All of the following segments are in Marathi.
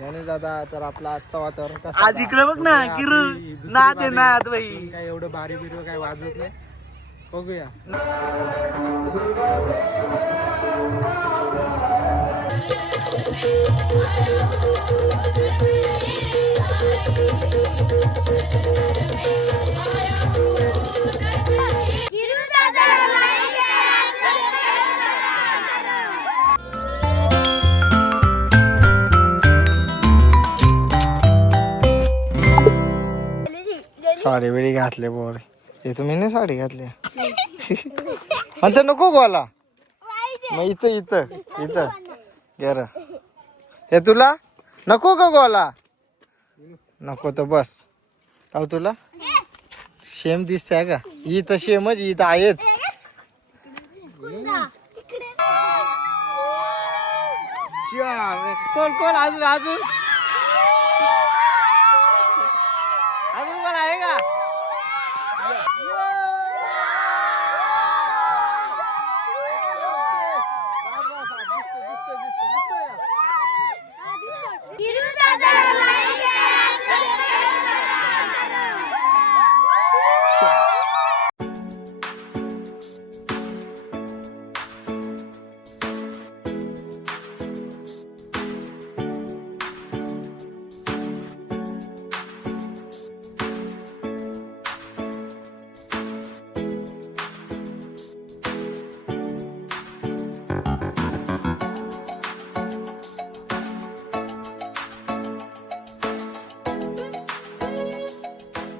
गणेश दादा तर आपला आजचं वातावरण कसं आज इकडे बघ ना किरू नाद आहे नाद बाई. काय एवढं बारी बिरी काय वाजवत नाही. बघूया. साडी बिडी घातले बोर हे तुम्ही नाही साडी घातली म्हणते नको गोला मग इथं इथं इथं गर हे तुला नको का गोला नको तर बस अहो तुला शेम दिसते का इथं शेमच इथं आहेच कोण कोण अजून अजून अजून कोण आहे का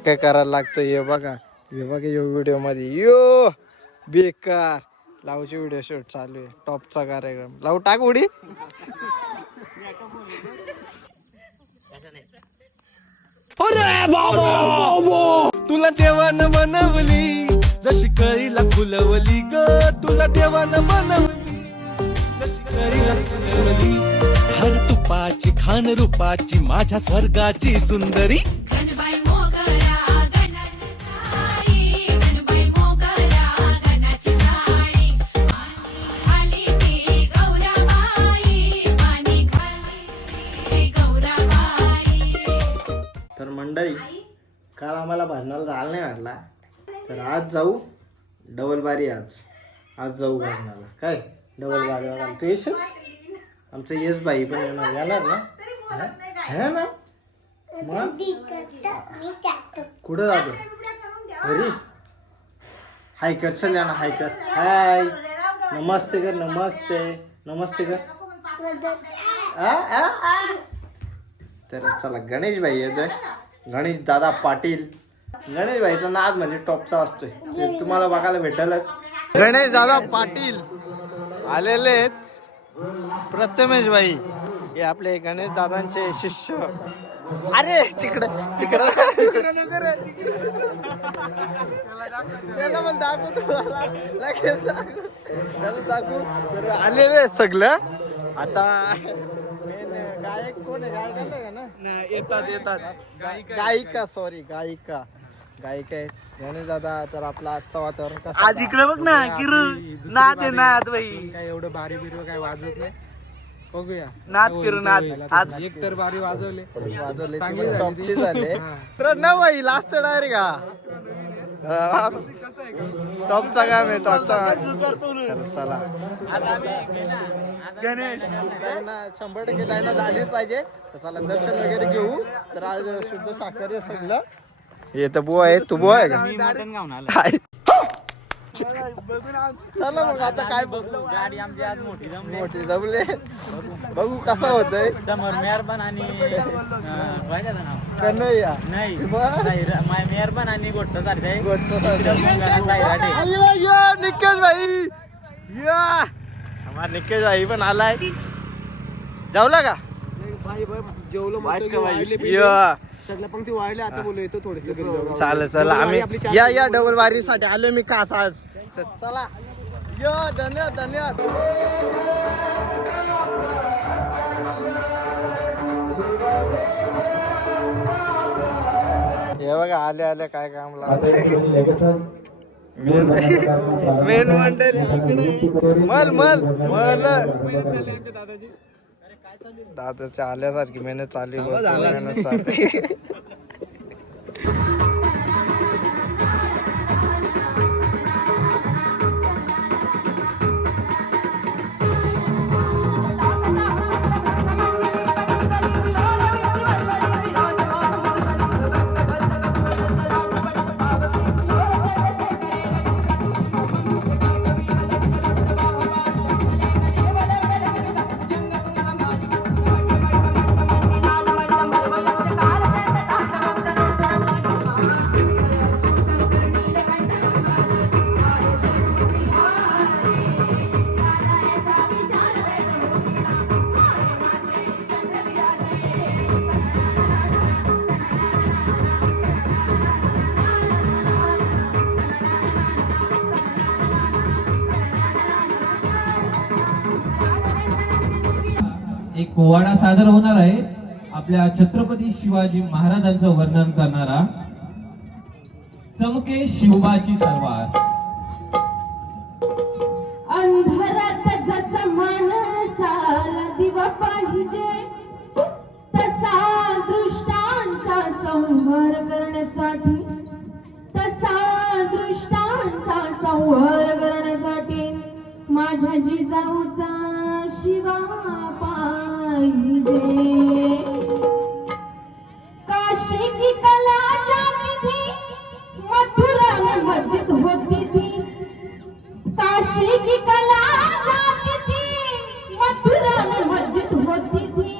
काय करायला लागतं हे बघा यो व्हिडिओ मध्ये यो बेकार लावची व्हिडिओ शूट चालू आहे टॉपचा कार्यक्रम लावू टाक उडी तुला देवानं बनवली जशी कळीला फुलवली ग तुला देवानं बनवली जशी कळीला फुलवली हर तुपाची खान रूपाची माझ्या स्वर्गाची सुंदरी तर मंडळी काल आम्हाला भाजनाला जायला नाही वाटला तर आज जाऊ डबल बारी आज जाऊ भाजनाला काय डबल बारी बघायला तू येशील आमचं येस बाई पण येणार ना है ना मग कुठं जातो घरी हाय कर चल ना हाय कर हाय नमस्ते कर नमस्ते नमस्ते कर तर चला गणेश भाई येतोय गणेश दादा पाटील गणेश भाईचा नाद म्हणजे टॉपचा असतोय ते तुम्हाला बघायला भेटेलच गणेश दादा पाटील आलेले आहेत प्रथमेश भाई हे आपले गणेश दादांचे शिष्य अरे तिकडं तिकडं त्याला पण दाखवतो त्याला दाखवू तर आलेले सगळं आता गायक कोण आहे गायक आहे ना येतात गायिका सॉरी गायिका आहे गणेश दादा तर आपला आजचं वातावरण कसं आज इकडे बघ ना किरू नाद आहे नाद बाई. काय एवढं बारी बिरी काय वाजवत नाही. बघूया नाद किरू नाद आज एक तर बारी वाजवले चांगली टॉपची झाले तर न बाई लास्ट डायरेक्ट का टॉपचा काम आहे टॉपचा चला गणेश 100% जायला झालीच पाहिजे तर चला दर्शन वगैरे घेऊ तर आज शुद्ध साखर आहे सगळं हे तर बुवा आहे तू बुवा आहे का चला मग आता काय बघू गाडी आमची आज मोठी जमले बघू कसा होतोय मेहरबान आणि कन्हैया नाही मेहरबान आणि गोष्ट निकेश भाई या आम्हाला निकेश भाई पण आलाय जेवला का जेवलो सगळ्या पंक्ती वाढल्या आता बोलू येतो थोडेसे चालेल चला आम्ही या डबल वारी साठी आलो मी खास आज चला या धन्यवाद धन्यवाद हे बघा आले आले काय काम लावलं मेन मंडळी मल मल मल दादाच्या आल्यासारखी मेहनत चालू आहे, भरपूर मेहनत चालू आहे. एक पोवाडा सादर होणार आहे आपल्या छत्रपती शिवाजी महाराजांचं वर्णन करणारा चमके शिवबाची तलवार. अंधारात जसा माणसाला दिवा पाहिजे तसा दृष्टांचा संहार करण्यासाठी माझ्या जिजाऊचा शिवा पाहिजे. काशी की कला जाती थी, मथुरा में मस्जिद होती थी. काशी की कला जाती थी, मथुरा में मस्जिद होती थी.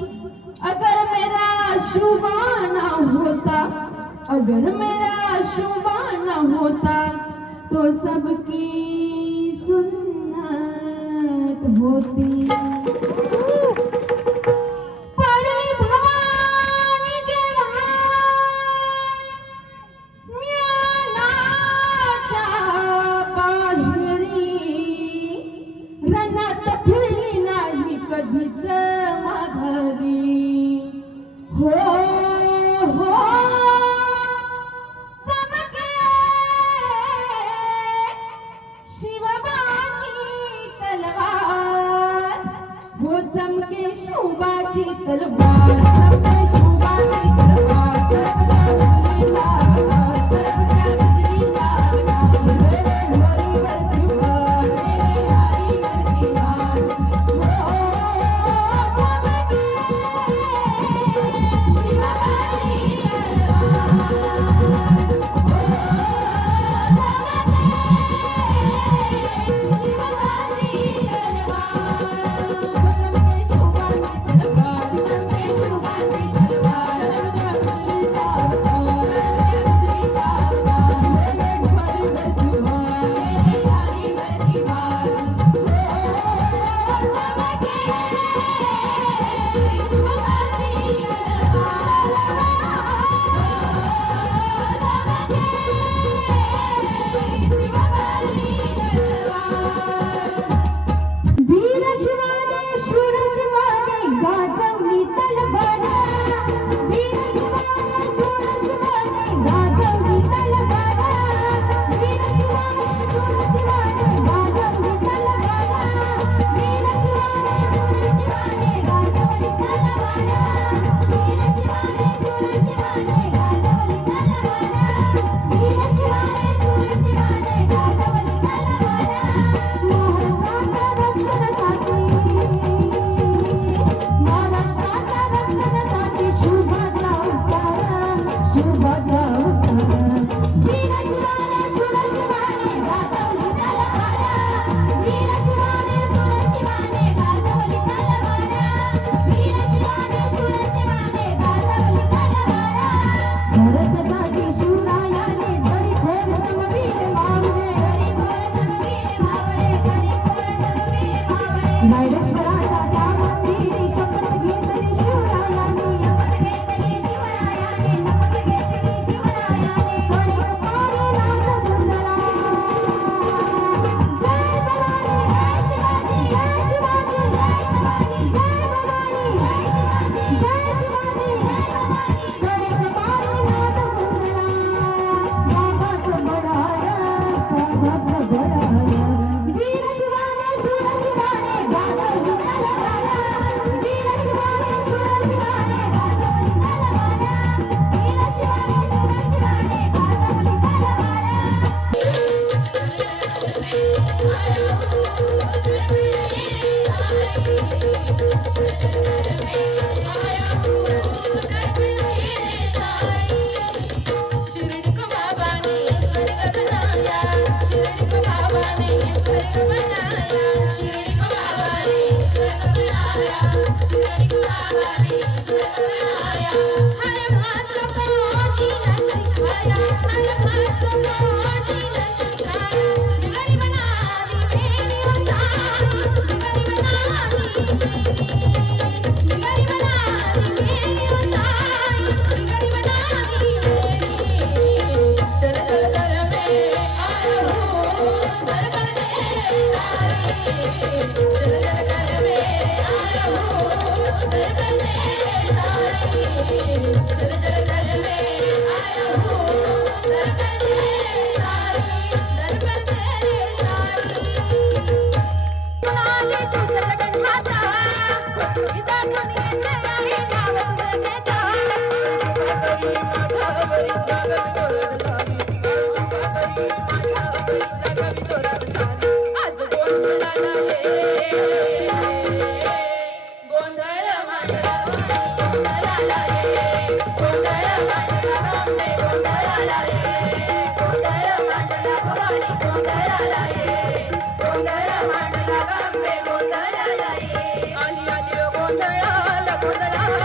अगर मेरा शुबाना होता, अगर मेरा शुबाना होता तो सबकी सुन्नत होती. पडली भवानी जेव्हा ज्ञानाच्या पायरी, रणात फिरली नाही कधीच माघारी. हो हो चमके शिवबाची तलवार, हो चमके शिवबाची तलवार, चमके शिवबाची तलवार. Thank you. शिर्डी को बाबा ने स्वर्ग बनाया, शिर्डी को बाबा ने स्वर्ग बनाया, शिर्डी को बाबा ने स्वर्ग बनाया, शिर्डी को बाबा ने स्वर्ग बनाया। हर भात को जीना सिखाया, हर भात को जीना सिखाया। बिगड़ी बना दी मेरी ओ सारी, बिगड़ी बना दी बिगड़ी बना दी मेरी ओ सारी, बिगड़ी बना दी मेरी। चल चल दर में आयो दर पर तेरे सारी, चल चल दर में आयो दर पर तेरे सारी, चल चल दर में आयो दर पर तेरे सारी, दर पर तेरे सारी। कुणाले तुझं लगन माझा, इथं दुनियेचं आहे नाव तुझं त्याचं। आज गोंधळाला ये, गोंधळ मांडला गोंधळाला ये, गोंधळ मांडला रंबे गोंधळाला ये, गोंधळ मांडला भवानी गोंधळाला ये, गोंधळ मांडला रंबे गोंधळाला ये। आली आली ओ गोंधळाला गोंधळाला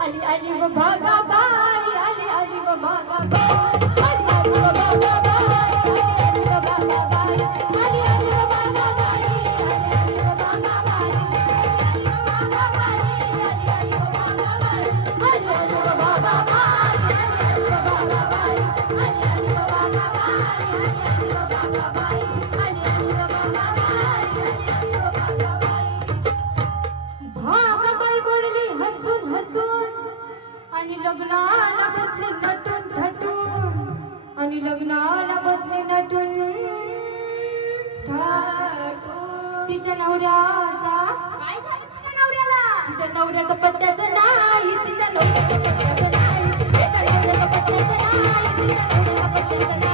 आली आली वो भागाबाई, आली आली वो भागाबाई, आली आली वो भागाबाई, आली आली वो भागाबाई, आली आली वो भागाबाई, आली आली वो भागाबाई, आली आली वो भागाबाई, आली आली वो भागाबाई, आली आली वो भागाबाई, आली आली वो भागाबाई, आली आली वो भागाबाई, आली आली वो भागाबाई, आली आली वो भागाबाई। भागाबाई बोलली हसून हसून, आणि लग्नाला बसले नटून थटून, आणि लग्नाला बसले नटून थटून। तिच्या नवऱ्याचा काय झालं? तिच्या नवऱ्याला, तिच्या नवऱ्याचं पत्त्याचं नाही, तिच्या नवऱ्याचं पत्त्याचं नाही, तिच्या नवऱ्याचं पत्त्याचं नाही, तिच्या नवऱ्याचं पत्त्याचं नाही।